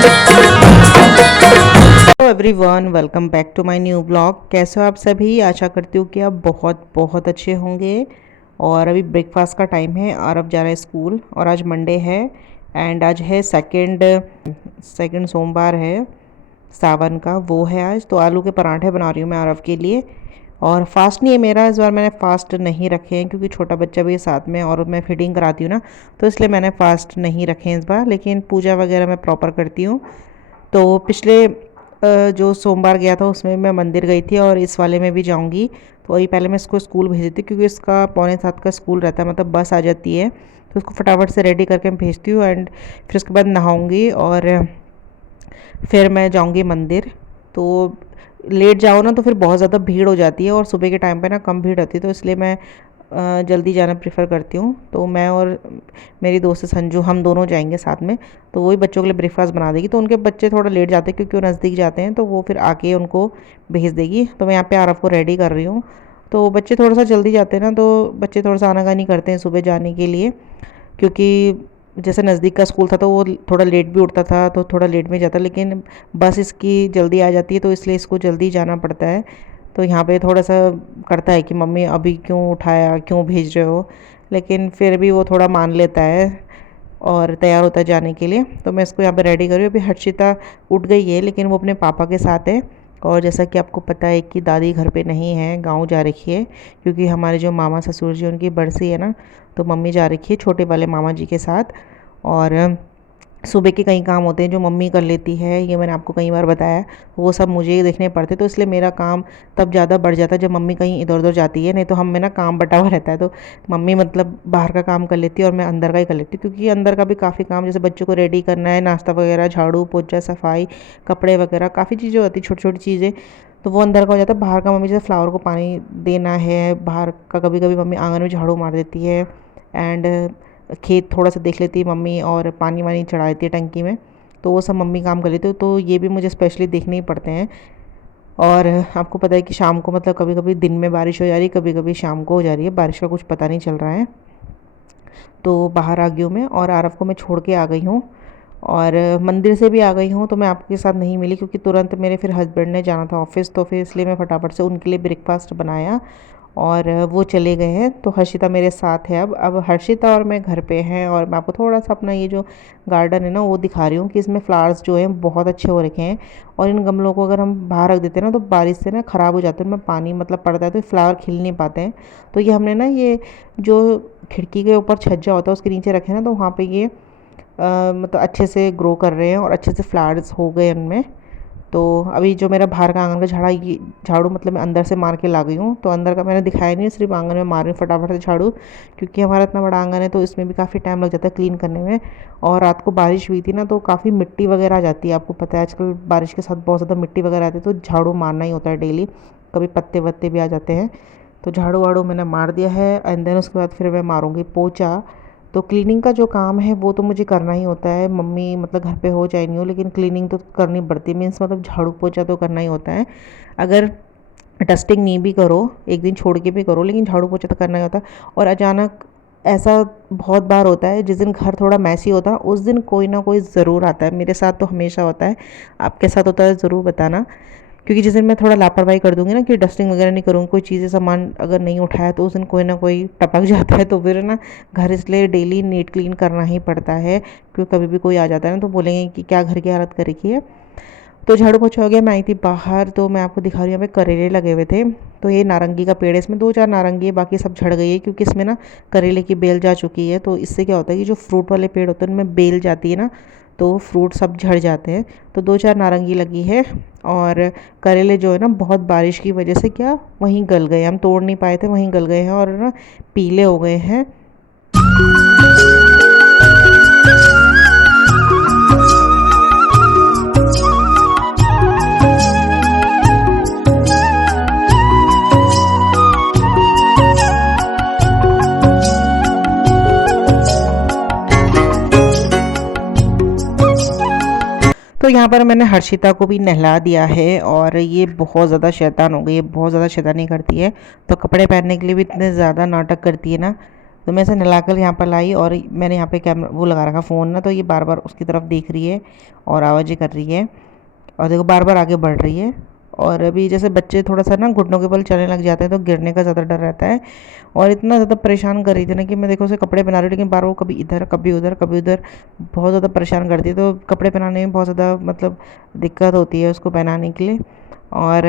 Hello everyone, welcome back to my new blog. कैसे हो आप सभी? आशा करती हूँ कि आप बहुत बहुत अच्छे होंगे। और अभी ब्रेकफास्ट का टाइम है और अब जा रहा है स्कूल। और आज मंडे है एंड आज है सेकंड सोमवार है सावन का, वो है आज। तो आलू के पराठे बना रही हूँ मैं आरव के लिए। और फास्ट नहीं है मेरा इस बार, मैंने फास्ट नहीं रखे हैं क्योंकि छोटा बच्चा भी है साथ में और मैं फीडिंग कराती हूँ ना, तो इसलिए मैंने फास्ट नहीं रखे हैं इस बार। लेकिन पूजा वगैरह मैं प्रॉपर करती हूँ। तो पिछले जो सोमवार गया था उसमें मैं मंदिर गई थी और इस वाले में भी जाऊंगी। तो वही पहले मैं इसको स्कूल भेज देती हूँ क्योंकि इसका 6:45 का स्कूल रहता है, मतलब बस आ जाती है। तो उसको फटाफट से रेडी करके मैं भेजती हूँ एंड फिर उसके बाद नहाऊंगी और फिर मैं जाऊंगी मंदिर। तो लेट जाओ ना तो फिर बहुत ज़्यादा भीड़ हो जाती है और सुबह के टाइम पे ना कम भीड़ रहती है, तो इसलिए मैं जल्दी जाना प्रेफर करती हूँ। तो मैं और मेरी दोस्त संजू हम दोनों जाएंगे साथ में। तो वही बच्चों के लिए ब्रेकफास्ट बना देगी। तो उनके बच्चे थोड़ा लेट जाते हैं क्योंकि वो नज़दीक जाते हैं, तो वो फिर आके उनको भेज देगी। तो मैं यहाँ पे आरव को रेडी कर रही हूँ। तो बच्चे थोड़ा सा जल्दी जाते हैं ना, तो बच्चे थोड़ा सा आनाकानी करते हैं सुबह जाने के लिए, क्योंकि जैसे नज़दीक का स्कूल था तो वो थोड़ा लेट भी उठता था, तो थोड़ा लेट में जाता। लेकिन बस इसकी जल्दी आ जाती है तो इसलिए इसको जल्दी जाना पड़ता है। तो यहाँ पे थोड़ा सा करता है कि मम्मी अभी क्यों उठाया, क्यों भेज रहे हो। लेकिन फिर भी वो थोड़ा मान लेता है और तैयार होता है जाने के लिए। तो मैं इसको यहाँ पे रेडी कर रही हूँ। अभी हर्षिता उठ गई है लेकिन वो अपने पापा के साथ है। और जैसा कि आपको पता है कि दादी घर पे नहीं है, गांव जा रखी है, क्योंकि हमारे जो मामा ससुर जी उनकी बरसी है ना, तो मम्मी जा रखी है छोटे वाले मामा जी के साथ। और सुबह के कई काम होते हैं जो मम्मी कर लेती है, ये मैंने आपको कई बार बताया, वो सब मुझे ही देखने पड़ते। तो इसलिए मेरा काम तब ज़्यादा बढ़ जाता है जब मम्मी कहीं इधर उधर जाती है, नहीं तो हम में ना काम बटा हुआ रहता है। तो मम्मी मतलब बाहर का काम कर लेती है और मैं अंदर का ही कर लेती हूँ, क्योंकि अंदर का भी काफ़ी काम, जैसे बच्चों को रेडी करना है, नाश्ता वगैरह, झाड़ू पोछा, सफाई, कपड़े वगैरह, काफ़ी चीज़ें होती हैं, छोटी छोटी चीज़ें। तो वो अंदर का हो जाता है। बाहर का मम्मी जैसे फ्लावर को पानी देना है, बाहर का कभी कभी मम्मी आंगन में झाड़ू मार देती है एंड खेत थोड़ा सा देख लेती है मम्मी और पानी वानी चढ़ा देती है टंकी में। तो वो सब मम्मी काम कर लेती है, तो ये भी मुझे स्पेशली देखने ही पड़ते हैं। और आपको पता है कि शाम को मतलब कभी कभी दिन में बारिश हो जा रही है, कभी कभी शाम को हो जा रही है, बारिश का कुछ पता नहीं चल रहा है। तो बाहर आ गई हूँ मैं और आरव को मैं छोड़ के आ गई हूँ। और मंदिर से भी आ गई हूँ, तो मैं आपके साथ नहीं मिली क्योंकि तुरंत मेरे फिर हस्बैंड ने जाना था ऑफिस, तो फिर इसलिए मैं फटाफट से उनके लिए ब्रेकफास्ट बनाया और वो चले गए हैं। तो हर्षिता मेरे साथ है। अब हर्षिता और मैं घर पे हैं और मैं आपको थोड़ा सा अपना ये जो गार्डन है ना वो दिखा रही हूँ कि इसमें फ्लावर्स जो हैं बहुत अच्छे हो रखे हैं। और इन गमलों को अगर हम बाहर रख देते हैं ना तो बारिश से ना ख़राब हो जाते हैं, उनमें पानी मतलब पड़ता है तो फ्लावर खिल नहीं पाते हैं। तो ये हमने ना ये जो खिड़की के ऊपर छज्जा होता है उसके नीचे रखे ना, तो वहाँ पे ये मतलब अच्छे से ग्रो कर रहे हैं और अच्छे से फ्लावर्स हो गए उनमें। तो अभी जो मेरा बाहर का आंगन का झाड़ू मतलब मैं अंदर से मार के ला गई हूँ। तो अंदर का मैंने दिखाया नहीं, सिर्फ आंगन में मार रही हूँ फटाफट से झाड़ू, क्योंकि हमारा इतना बड़ा आंगन है तो इसमें भी काफ़ी टाइम लग जाता है क्लीन करने में। और रात को बारिश हुई थी ना तो काफ़ी मिट्टी वगैरह आ जाती है, आपको पता है आजकल बारिश के साथ बहुत ज़्यादा मिट्टी वगैरह आती है, तो झाड़ू मारना ही होता है डेली, कभी पत्ते वत्ते भी आ जाते हैं। तो झाड़ू वाड़ू मैंने मार दिया है एंड देन उसके बाद फिर मैं मारूंगी पोछा। तो क्लीनिंग का जो काम है वो तो मुझे करना ही होता है, मम्मी मतलब घर पे हो चाहे नहीं हो, लेकिन क्लीनिंग तो करनी पड़ती है। मीन्स मतलब झाड़ू पोछा तो करना ही होता है। अगर डस्टिंग नहीं भी करो, एक दिन छोड़ के भी करो, लेकिन झाड़ू पोछा तो करना ही होता है। और अचानक ऐसा बहुत बार होता है जिस दिन घर थोड़ा मैसी होता है उस दिन कोई ना कोई ज़रूर आता है। मेरे साथ तो हमेशा होता है, आपके साथ होता है ज़रूर बताना। क्योंकि जिस दिन मैं थोड़ा लापरवाही कर दूंगी ना कि डस्टिंग वगैरह नहीं करूँगी, कोई चीज़ें सामान अगर नहीं उठाया, तो उस दिन कोई ना कोई टपक जाता है। तो फिर ना घर इसलिए डेली नीट क्लीन करना ही पड़ता है, क्योंकि कभी भी कोई आ जाता है ना तो बोलेंगे कि क्या घर की हालत कर रखी है। तो झाड़ू पोछा हो गया, मैं आई थी बाहर, तो मैं आपको दिखा रही हूँ यहाँ पे करेले लगे हुए थे। तो ये नारंगी का पेड़ है, इसमें दो चार नारंगी है, बाकी सब झड़ गई है क्योंकि इसमें ना करेले की बेल जा चुकी है। तो इससे क्या होता है कि जो फ्रूट वाले पेड़ होते हैं उनमें बेल जाती है ना, तो फ्रूट सब झड़ जाते हैं। तो दो चार नारंगी लगी है और करेले जो है ना बहुत बारिश की वजह से क्या वहीं गल गए, हम तोड़ नहीं पाए थे, वहीं गल गए हैं और ना पीले हो गए हैं। तो यहाँ पर मैंने हर्षिता को भी नहला दिया है और ये बहुत ज़्यादा शैतान हो गई है, बहुत ज़्यादा शैतानी करती है। तो कपड़े पहनने के लिए भी इतने ज़्यादा नाटक करती है ना, तो मैं इसे नहलाकर यहाँ पर लाई और मैंने यहाँ पे कैमरा वो लगा रखा फ़ोन ना, तो ये बार बार उसकी तरफ देख रही है और आवाज़ें कर रही है और देखो बार बार आगे बढ़ रही है। और अभी जैसे बच्चे थोड़ा सा ना घुटनों के बल चलने लग जाते हैं तो गिरने का ज़्यादा डर रहता है। और इतना ज़्यादा परेशान कर रही थी ना कि मैं देखो उसे कपड़े पहना रही हूँ, लेकिन बार वो कभी इधर कभी उधर कभी उधर बहुत ज़्यादा परेशान करती है। तो कपड़े पहनाने में बहुत ज़्यादा मतलब दिक्कत होती है उसको पहनाने के लिए। और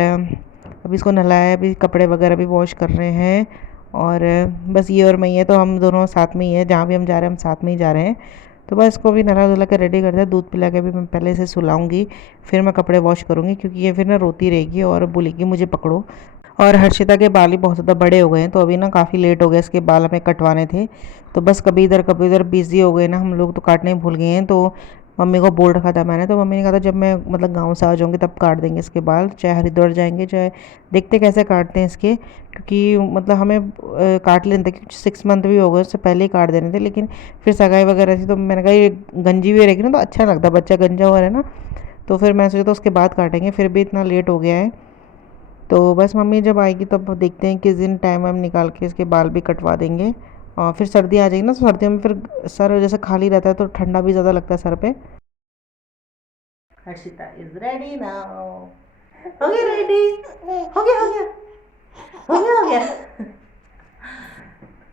अभी इसको नहलाया है, अभी कपड़े वगैरह भी वॉश कर रहे हैं। और बस ये और मैं ही है, तो हम दोनों साथ में ही है, जहाँ भी हम जा रहे हैं हम साथ में ही जा रहे हैं। तो बस इसको भी नहला धुला के रेडी कर दिया, दूध पिला के भी मैं पहले से सुलाऊंगी, फिर मैं कपड़े वॉश करूँगी, क्योंकि ये फिर ना रोती रहेगी और बोलेगी मुझे पकड़ो। और हर्षिता के बाल ही बहुत ज़्यादा बड़े हो गए हैं, तो अभी ना काफ़ी लेट हो गया, इसके बाल हमें कटवाने थे। तो बस कभी इधर बिज़ी हो गए ना हम लोग, तो काटने भूल गए हैं। तो मम्मी को बोल रखा था मैंने, तो मम्मी ने कहा था जब मैं मतलब गांव से आ जाऊंगी तब काट देंगे इसके बाल, चाहे हरिद्वार जाएंगे चाहे देखते कैसे काटते हैं इसके। क्योंकि मतलब हमें काट लेते थे, क्योंकि 6 मंथ भी हो गए, उससे पहले ही काट देने थे। लेकिन फिर सगाई वगैरह थी तो मैंने कहा ये गंजी भी रहेगी ना तो अच्छा लगता, बच्चा गंजा हुआ है ना। तो फिर मैं सोचा तो उसके बाद काटेंगे, फिर भी इतना लेट हो गया है। तो बस मम्मी जब आएगी तब देखते हैं किस दिन टाइम वाइम निकाल के इसके बाल भी कटवा देंगे। और फिर सर्दी आ जाएगी ना, तो सर्दियों में फिर सर जैसे खाली रहता है तो ठंडा भी ज़्यादा लगता है सर पे। Harshita is ready now. हो गया रेडी, हो गया हो गया हो गया हो गया।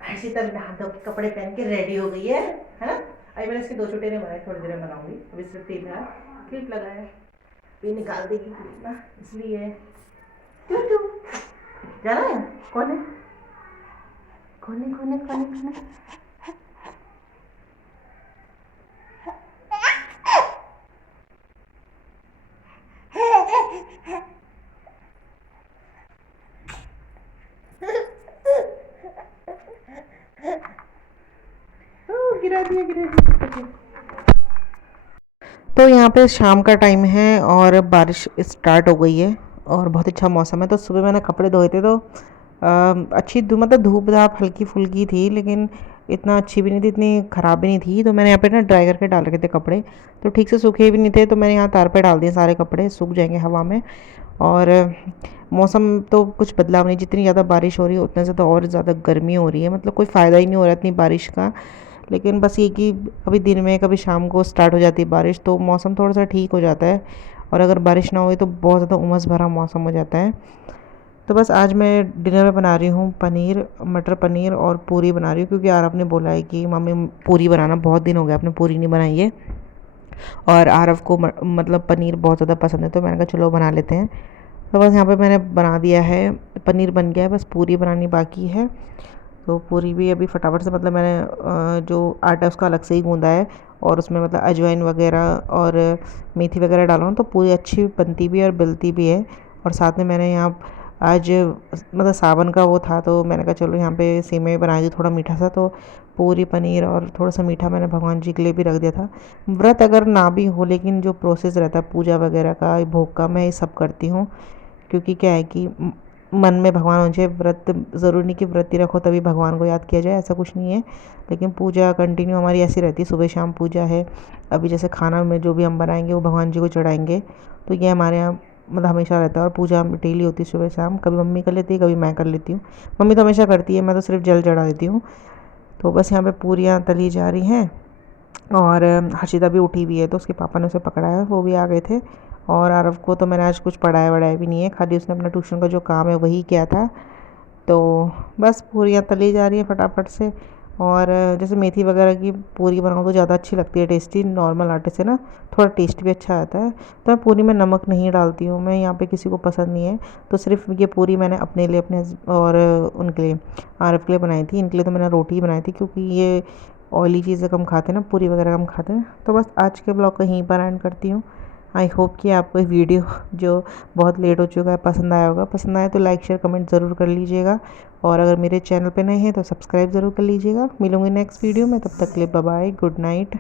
हर्षिता नहा धो के कपड़े पहन के रेडी हो गई है ना। अभी मैंने इसके 2 छोटे नहीं बनाए, थोड़ी देर में बनाऊंगी। अभी सिर्फ 3 क्लिप लगाया है, ये निकाल देगी क्लिप ना, इसलिए क्यों क्यों जाना है। कौन है कौन है कौन है कौन है कौन है। गिरा दिया गिरा दिया। तो यहाँ पे शाम का टाइम है और बारिश स्टार्ट हो गई है और बहुत अच्छा मौसम है। तो सुबह मैंने कपड़े धोए थे, तो अच्छी मतलब धूप धाप हल्की फुल्की थी, लेकिन इतना अच्छी भी नहीं थी, इतनी ख़राब भी नहीं थी। तो मैंने यहाँ पे ना ड्राई करके डाल रखे थे कपड़े, तो ठीक से सूखे भी नहीं थे, तो मैंने यहाँ तार पे डाल दिए सारे कपड़े, सूख जाएंगे हवा में। और मौसम तो कुछ बदलाव नहीं, जितनी ज़्यादा बारिश हो रही है उतने ज़्यादा और ज़्यादा गर्मी हो रही है, मतलब कोई फ़ायदा ही नहीं हो रहा इतनी बारिश का। लेकिन बस ये कि कभी दिन में कभी शाम को स्टार्ट हो जाती है बारिश, तो मौसम थोड़ा सा ठीक हो जाता है। और अगर बारिश ना हुई तो बहुत ज़्यादा उमस भरा मौसम हो जाता है। तो बस आज मैं डिनर में बना रही हूँ पनीर, मटर पनीर और पूरी बना रही हूँ, क्योंकि आरव ने बोला है कि मम्मी पूरी बनाना, बहुत दिन हो गया आपने पूरी नहीं बनाई है। और आरव को मतलब पनीर बहुत ज़्यादा पसंद है, तो मैंने कहा चलो बना लेते हैं। तो बस यहाँ पे मैंने बना दिया है, पनीर बन गया है, बस पूरी बनानी बाकी है। तो पूरी भी अभी फटाफट से, मतलब मैंने जो आटा है उसका अलग से ही गूंदा है, और उसमें मतलब अजवाइन वगैरह और मेथी वगैरह डाला हूँ, तो पूरी अच्छी बनती भी है और बिलती भी है। और साथ में मैंने यहाँ आज मतलब सावन का वो था, तो मैंने कहा चलो यहाँ पे सेवई बना दी थोड़ा मीठा सा, तो पूरी पनीर और थोड़ा सा मीठा मैंने भगवान जी के लिए भी रख दिया था। व्रत अगर ना भी हो, लेकिन जो प्रोसेस रहता है पूजा वगैरह का, भोग का, मैं ये सब करती हूँ। क्योंकि क्या है कि मन में भगवान होना चाहिए। व्रत ज़रूरी नहीं कि व्रत ही रखो तभी भगवान को याद किया जाए, ऐसा कुछ नहीं है। लेकिन पूजा कंटिन्यू हमारी ऐसी रहती है, सुबह शाम पूजा है। अभी जैसे खाना में जो भी हम बनाएंगे वो भगवान जी को चढ़ाएंगे, तो ये हमारे यहाँ मतलब हमेशा रहता है। और पूजा डेली होती है सुबह शाम, कभी मम्मी कर लेती है कभी मैं कर लेती हूँ। मम्मी तो हमेशा करती है, मैं तो सिर्फ जल चढ़ा देती हूँ। तो बस यहाँ पे पूरियाँ तली जा रही हैं। और हर्षिता भी उठी हुई है, तो उसके पापा ने उसे पकड़ा है, वो भी आ गए थे। और आरव को तो मैंने आज कुछ पढ़ाया वढ़ाया भी नहीं है, खाली उसने अपना ट्यूशन का जो काम है वही किया था। तो बस पूरियाँ तली जा रही हैं फटाफट से। और जैसे मेथी वगैरह की पूरी बनाऊँ तो ज़्यादा अच्छी लगती है, टेस्टी, नॉर्मल आटे से ना थोड़ा टेस्ट भी अच्छा आता है। तो मैं पूरी में नमक नहीं डालती हूँ, मैं यहाँ पे किसी को पसंद नहीं है। तो सिर्फ ये पूरी मैंने अपने लिए, अपने और उनके लिए, आरव के लिए बनाई थी। इनके लिए तो मैंने रोटी ही बनाई थी, क्योंकि ये ऑयली चीज़ें कम खाते हैं ना, पूरी वगैरह कम खाते हैं। तो बस आज के ब्लॉग को यहीं पर एंड करती हूँ। आई होप कि आपको ये वीडियो जो बहुत लेट हो चुका है पसंद आया होगा। पसंद आए तो लाइक शेयर कमेंट ज़रूर कर लीजिएगा। और अगर मेरे चैनल पे नए हैं तो सब्सक्राइब ज़रूर कर लीजिएगा। मिलूंगी नेक्स्ट वीडियो में, तब तक के लिए बाय बाय, गुड नाइट।